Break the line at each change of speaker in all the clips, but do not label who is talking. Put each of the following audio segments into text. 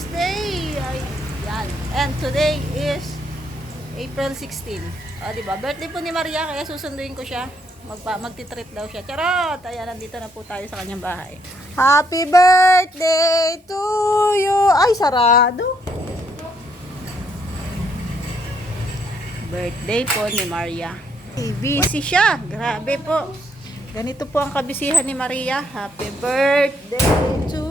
Tuesday. Ay, yan. And today is April 16. O, di ba? Birthday po ni Maria, kaya susunduin ko siya. Magpa, magtitreat daw siya. Charot! Ayan, nandito na po tayo sa kanyang bahay. Happy birthday to you! Ay, sarado. Birthday po ni Maria. Busy siya. Grabe po. Ganito po ang kabisihan ni Maria. Happy birthday to.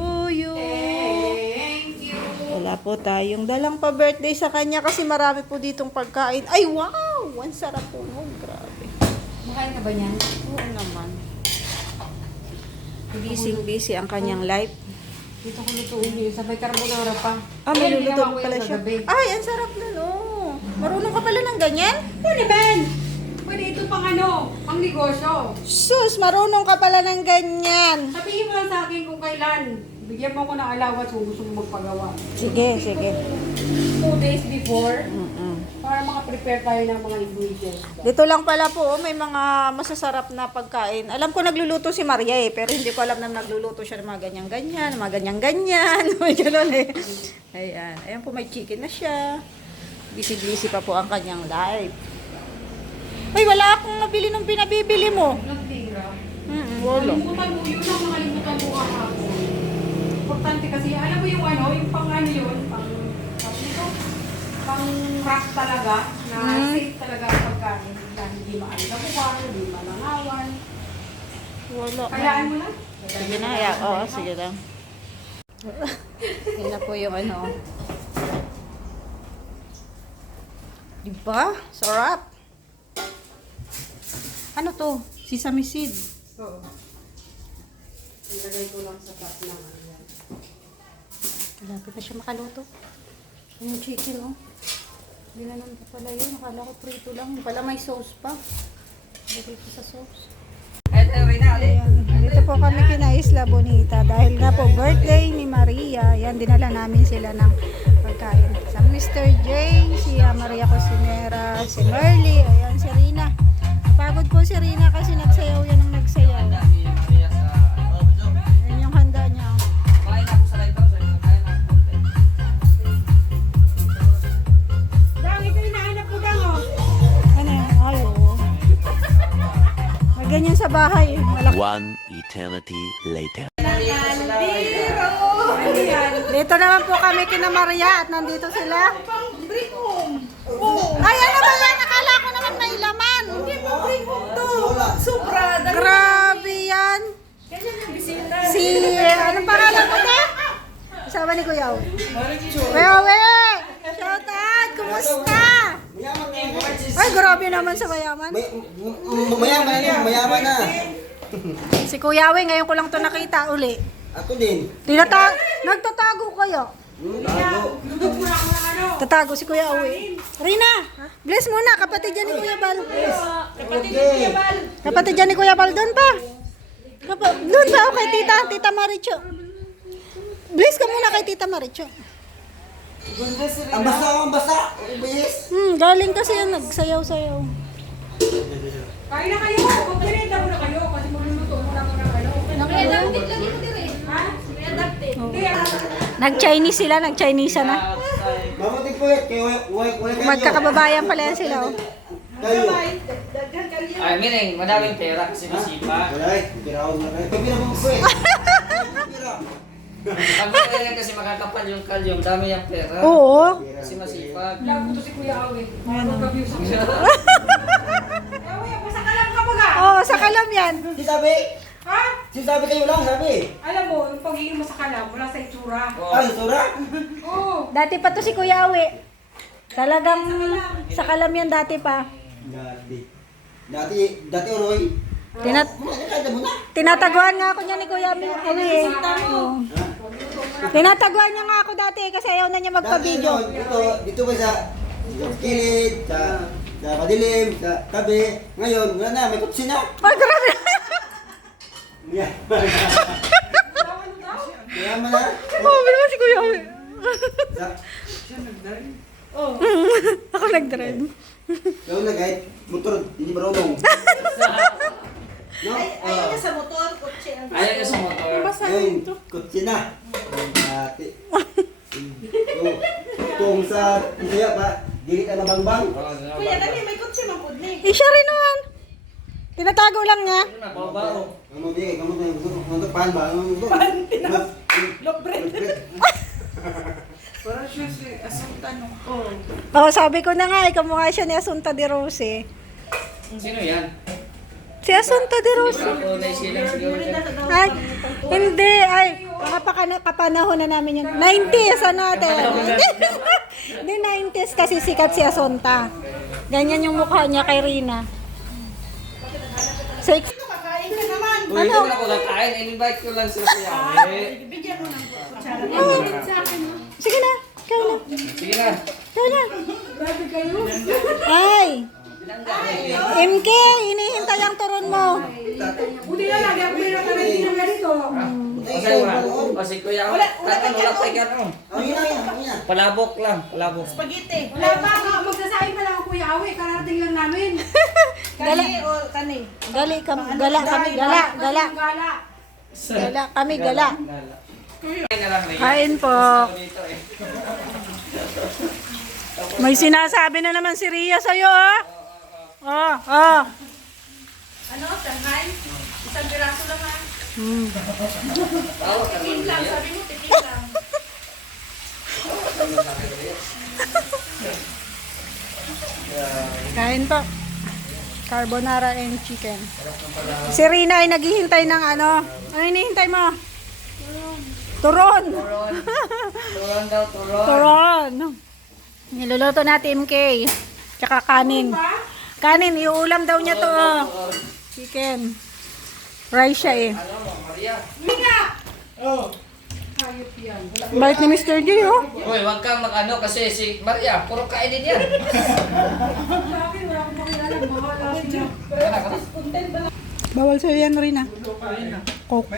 Wala po tayong dalang pa birthday sa kanya kasi marami po ditong pagkain. Ay, wow! Ang sarap po mo. Grabe. Makain ka ba niyan? Oo naman. Busy, busy ang kanyang life. Dito ko lutuin yun. Sabay carbonara pa. Ah, may luluto pala siya. Ay, ang sarap na, no. Marunong ka pala ng ganyan? Pwede, Ben! Pwede ito pang ano, pang negosyo. Sus, marunong ka pala ng ganyan. Sabihin mo lang sa akin kung kailan. Bigyan mo ko ng allowance kung gusto mo magpagawa. Sige, sige. Two days before, Mm-mm. para makaprepare tayo ng mga ingredients. Dito lang pala po, oh, may mga masasarap na pagkain. Alam ko nagluluto si Maria eh, pero hindi ko alam na nagluluto siya ng mga ganyan-ganyan, mga ganyan-ganyan, may ganun eh. Ayan, ayan po may chicken na siya. Busy-busy pa po ang kanyang life. Ay, wala akong nabili ng pinabibili mo. Walang tira. Mm, wala. Kalimutan mo, yun ang makalimutan mo kahapon. Importante kasi, alam mo yung ano, yung pang ano yun, pang, pang ito, pang wrap talaga, na Mm. safe talaga ang pagkain. Dahil hindi maaligabukan, hindi malangawan. Wala. Kayaan mo na. Sige na, ya. Oo, sige lang. Yan na po yung ano. Diba? Sarap. Ano to? Sesame seed. Oo. Ilagay ko lang sa lang. Ayan. Malapit na siya makaluto. Yung chicken, oh. Ginanon pa pala yun. Akala ko prito lang. Pala may sauce pa. Ko sa sauce. Ayan. Dito po kami kina Isla Bonita dahil nga po birthday ni Maria. Yan, dinala namin sila ng pagkain. Sa Mr. J, si ah, Maria Cosinera, si Merly, ayan si Rina. Napagod po si Rina kasi nagsayaw yan ng bahay. Malaki. One eternity later. Ano yan? Dito naman po kami kina Maria at nandito sila. Si Kuya Uwe, ngayon ko lang to nakita uli. Ako din. Tinata nagtatago kayo. Ano. Tatago si Kuya Uwe. Rina, bless muna. Kapatid yan ni Kuya Bal. Kapatid ni Kuya Bal. Kapatid yan ni Kuya Bal. Doon pa. Doon pa. Okay, tita. Tita Maricho. Bless ka muna kay Tita Maricho.
Ang basa, ang basa.
Ubis. Hmm, galing kasi yan. Nagsayaw-sayaw. Kain na kayo. Magpirenda mo na kayo. Kasi maluluto mo na ako ng ano. Ha? Hindi, ah. Nag-Chinese sila. Nag-Chinese na. Wala kayo. Magkakababayan pala yan sila. Oh. Kayo.
Ay, mining, madaming pera kasi masipag. Wala eh. Piraw na kayo. Pira mo po eh. Pag magaling kasi makakapal yung kalyong, dami yung pera. Oo. Kasi masipag.
Lago to si Kuya Awi. Mag-abuse ako. Awi? Oo, sa kalam yan.
Sinabi. Ha? Sinabi kayo lang, sabi.
Alam mo, yung pagiging masakalam, wala sa itsura.
Ay, sura.
Oo. Dati pa to si Kuya Awe. Talagang sa kalam yan dati pa. Dati.
Dati, dati Oroy. Tinat mo
tinataguan nga ako niya ni Kuya Awe. eh. Oo. Tinataguan niya nga ako dati kasi ayaw na niya Dati magpa-video.
ano, Dito, dito ba sa sa sa madilim, sa tabi. Ngayon, wala na, may kutsi na. Ay,
grabe. Yeah. Kaya mo na. Grabe naman si Kuya. Sa- ako nag-drive.
Kaya na kahit motor, hindi marunong.
No? Ayaw niya sa motor, kotse ang
Ayaw niya sa motor.
Ngayon, kutsi na. Dati. Oh, Kung sa Bisaya pa, dili ka mabangbang.
Kuya, lagi may. Eh, siya rin naman. Tinatago lang niya. Babao. Kamu di, kamu di, untuk pan ba? Pan tinas. Para siya si Asunta no. Oo, sabi ko na nga, eh, kamukha siya ni Asunta de Rose. Sino yan? Si Asunta de Rose. Ay, hindi. Ay, mga pakana, kapanahon na namin yun. 90s, ano ate? Hindi, 90s kasi sikat si Asunta. Ganyan yung mukha niya kay Rina.
Six. Ka. Uy, hindi na ako kakain. In-invite ko lang sila kuya. Eh, Bigyan mo ng
kutsara. Sige na. Kaya na. Sige na. Kaya na. Ay! MK, inihintay ang turon mo. Buti na lagi ako may nakarating ng
ganito. Kasi wa. Kasi kuya. Wala wala tayo ka ina. Palabok lang. Palabok.
Spaghetti. Wala pa ako. Magsasahin pa lang Kuya Awe. Karating lang namin. Gala. Kani o kani? Gali kami, gala kami, gala, gala. Gala. Gala kami, gala. Kain po. Eh. May sinasabi na naman si Ria sa'yo, ah. Oh, oh. Ano? Shanghai? Isang piraso lang ha. Hmm. Tawag ka Tikim naman lang. Sabi mo tikim lang. Kain po. Carbonara and chicken. Si Rina ay naghihintay ng ano. Ano hinihintay mo? Turon.
Turon daw, turon. Turon.
Niluluto natin MK. Tsaka kanin. Kanin, iulam daw niya to. oh. Chicken. Rice siya eh. Ano mo, Maria? Bait ni Mr. J, oh.
Uy, wag kang mag-ano kasi si Maria, puro kain din yan. Bakit? Wala akong pakilala.
Bahala siya. Bawal sa'yo yan, Rina. Coke.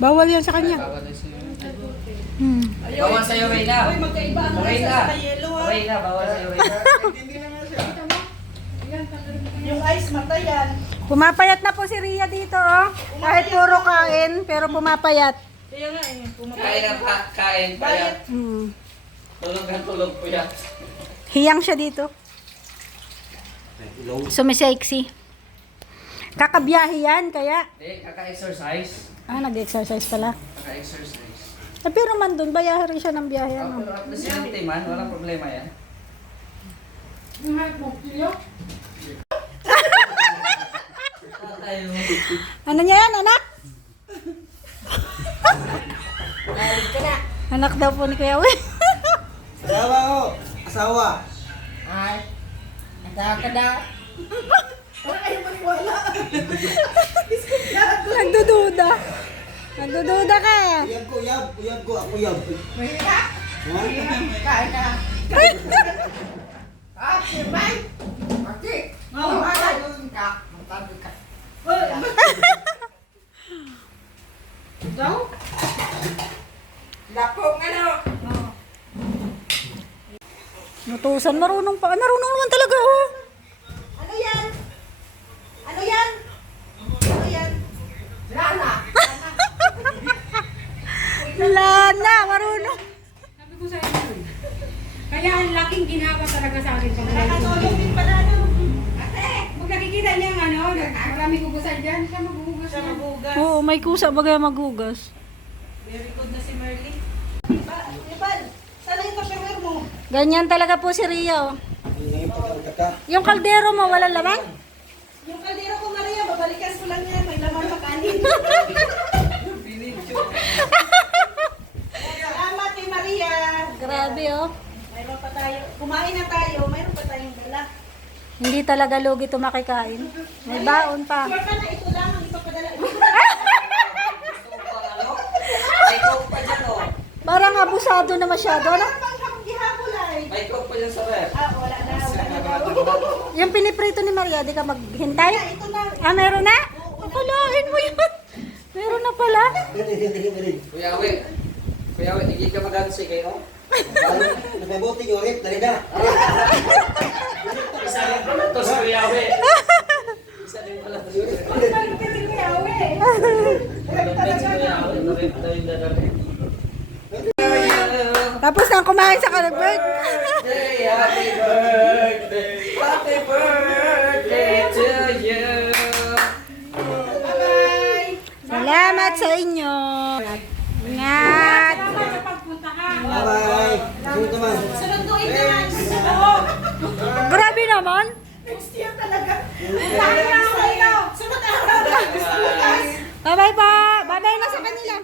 Bawal yan sa kanya.
Hmm. Bawal sa'yo, Reyna.
Uy, magkaiba ang Reyna. isa sa yelo ha.
Reyna, bawal sa'yo, Reyna.
Yung ice mata yan. Pumapayat na po si Ria dito, oh. Kahit puro kain, pero pumapayat. Kaya nga
eh. Kain na pa, kain pa yan. Hmm. Tulog na tulog po yan.
Hiyang siya dito. Sumisexy. Kakabiyahe yan, kaya...
Eh, kaka-exercise.
Ah, nag-exercise pala. Kaka-exercise. Eh, pero man doon, bayahe rin siya ng biyahe. Ah, Ano? pero
at least yung timan, walang problema yan.
Ano niya yan, anak? anak daw po ni Kuya Will.
Asawa ko, asawa.
Nagdududa. Nagdududa ka.
Uyab ko, uyab, uyab ko, ako uyab. Mahina. Ha? Kain na. Ah, si Mike. Ate. Oh, ay. Ka. Magtabi ka.
Daw? Lapong ano? Nutusan, marunong pa. Marunong naman talaga, oh. Ano yan? Ano yan? Ano yan? Lana. Wala na, marunong. Sabi ko sa inyo. Kaya ang laking ginawa talaga sa akin Nakatulong din pala ano? Ate. Pag nakikita niya ang ano, marami gugusan dyan, siya maghuhugas Siya na. mabugas. Oo, may kusa bagay maghugas. Very good na si Merly. Iba, Iban, sana yung tupperware mo? Ganyan talaga po si kata. Yung kaldero mo, walang laman? Yung kaldero ko Maria, babalikan ko lang yan. May laman pa kanin. Salamat kay Maria. Grabe, oh. Mayroon pa tayo. Kumain na tayo, mayroon pa tayong dala. Hindi talaga lugi ito makikain. May baon pa. Sure ka na ito lang ang ipapadala. Gusto mo pang ano? May coke pa dyan, oh. Parang abusado na masyado, ano? Ano?
May coke pa dyan sa ref. Ah, wala na, wala na.
Yung piniprito ni Maria, di ka maghintay? Ito na. Ah, meron na? Akalain mo yun. Meron na pala.
Kuya Awe. Kuya Awe, hindi ka mag-ansi kayo.
Mas mabuti yung ulit, dali na.
Isa rin pala to si Kuya Awe. Isa rin pala to si Kuya Awe.
Si Kuya Awe. Malupit si Kuya Awe. Tapos nang kumain sa kalabag.
Hey, happy birthday, happy birthday to you.
Salamat sa inyo. Ingat. Salamat sa
pagpunta ka. Bye-bye. Sunod naman.
Grabe naman. Bye-bye pa. Bye-bye na sa kanila.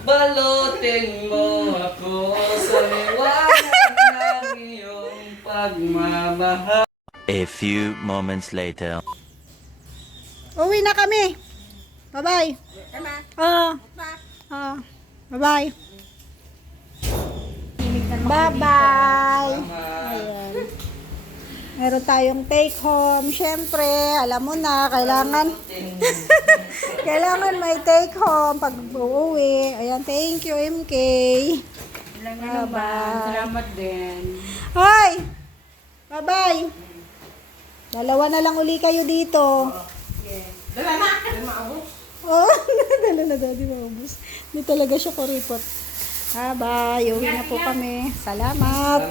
Balutin mo ako sa liwanag ng iyong A few moments later. Uwi na kami. Bye-bye. Oo. Oo. Bye-bye. Bye-bye. Ayan. Meron tayong take home. Siyempre, alam mo na, kailangan kailangan may take home pag uuwi. Ayan, thank you, MK. Bye-bye.
Salamat din.
Hoy! Bye-bye. Dalawa na lang uli kayo dito. Dala na. Dala maabot. Oh, dala na daddy maubos. Hindi talaga siya kuripot. Ah, bye. Uwi na po kami. Salamat.